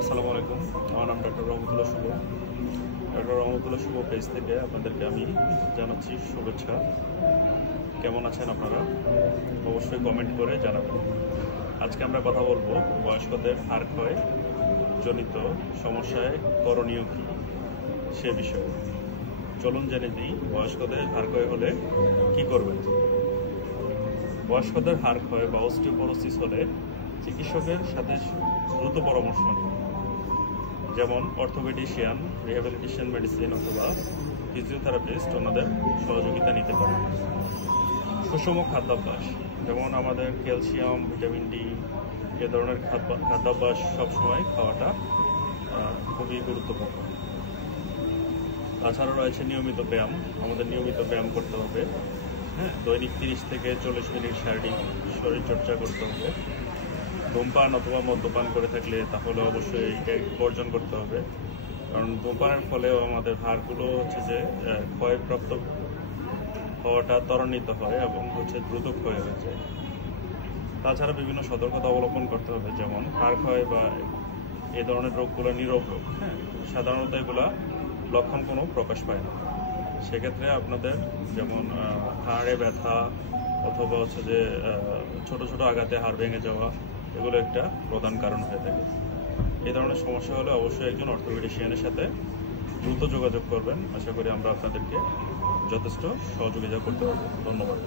আসসালামু আলাইকুম। আমার নাম ডক্টর রহমতুল্লাহ শুভ। ডক্টর রহমতুল্লাহ শুভ পেজ থেকে আপনাদেরকে আমি জানাচ্ছি শুভেচ্ছা। কেমন আছেন আপনারা? অবশ্যই কমেন্ট করে জানাবেন। আজকে আমরা কথা বলবো বয়স্কদের হাড় ক্ষয় জনিত সমস্যায় করণীয় কী সে বিষয়ে। চলুন জেনে দিই বয়স্কদের হাড় ক্ষয় হলে কী করবেন। বয়স্কদের হাড় ক্ষয় বা অস্টিওপোরোসিস হলে চিকিৎসকের সাথে দ্রুত পরামর্শ নিন, যেমন অর্থোপেডিশিয়ান, রিহ্যাবিলিটেশন মেডিসিন অথবা ফিজিওথেরাপিস্ট ওনাদের সহযোগিতা নিতে পারেন। সুষম খাদ্যাভ্যাস, যেমন আমাদের ক্যালসিয়াম, ভিটামিন ডি এ ধরনের খাদ্যাভ্যাস সবসময় খাওয়াটা খুবই গুরুত্বপূর্ণ। তাছাড়া রয়েছে নিয়মিত ব্যায়াম। আমাদের নিয়মিত ব্যায়াম করতে হবে। দৈনিক 30 থেকে 40 মিনিট শারীরিক শরীরচর্চা করতে হবে। ধূমপান অথবা মদ্যপান করে থাকলে তাহলে অবশ্যই বর্জন করতে হবে, কারণ ধূমপানের ফলেও আমাদের হাড়গুলো যে ক্ষয়প্রাপ্ত হওয়াটা ত্বরান্বিত হয় এবং দ্রুত ক্ষয় হয়ে যায়। তাছাড়া বিভিন্ন সতর্কতা অবলম্বন করতে হবে, যেমন হাড় ক্ষয় বা এই ধরনের রোগগুলো নীরব রোগ। সাধারণত এগুলা লক্ষণ কোনো প্রকাশ পায় না। সেক্ষেত্রে আপনাদের যেমন হাড়ে ব্যথা অথবা ছোট ছোট আঘাতে হাড় ভেঙে যাওয়া, এগুলো একটা প্রধান কারণ হয়ে থাকে। এই ধরনের সমস্যা হলে অবশ্যই একজন অর্থোপেডিশিয়ানের সাথে দ্রুত যোগাযোগ করবেন। আশা করি আমরা আপনাদেরকে যথেষ্ট সহযোগিতা করতে পারব। ধন্যবাদ।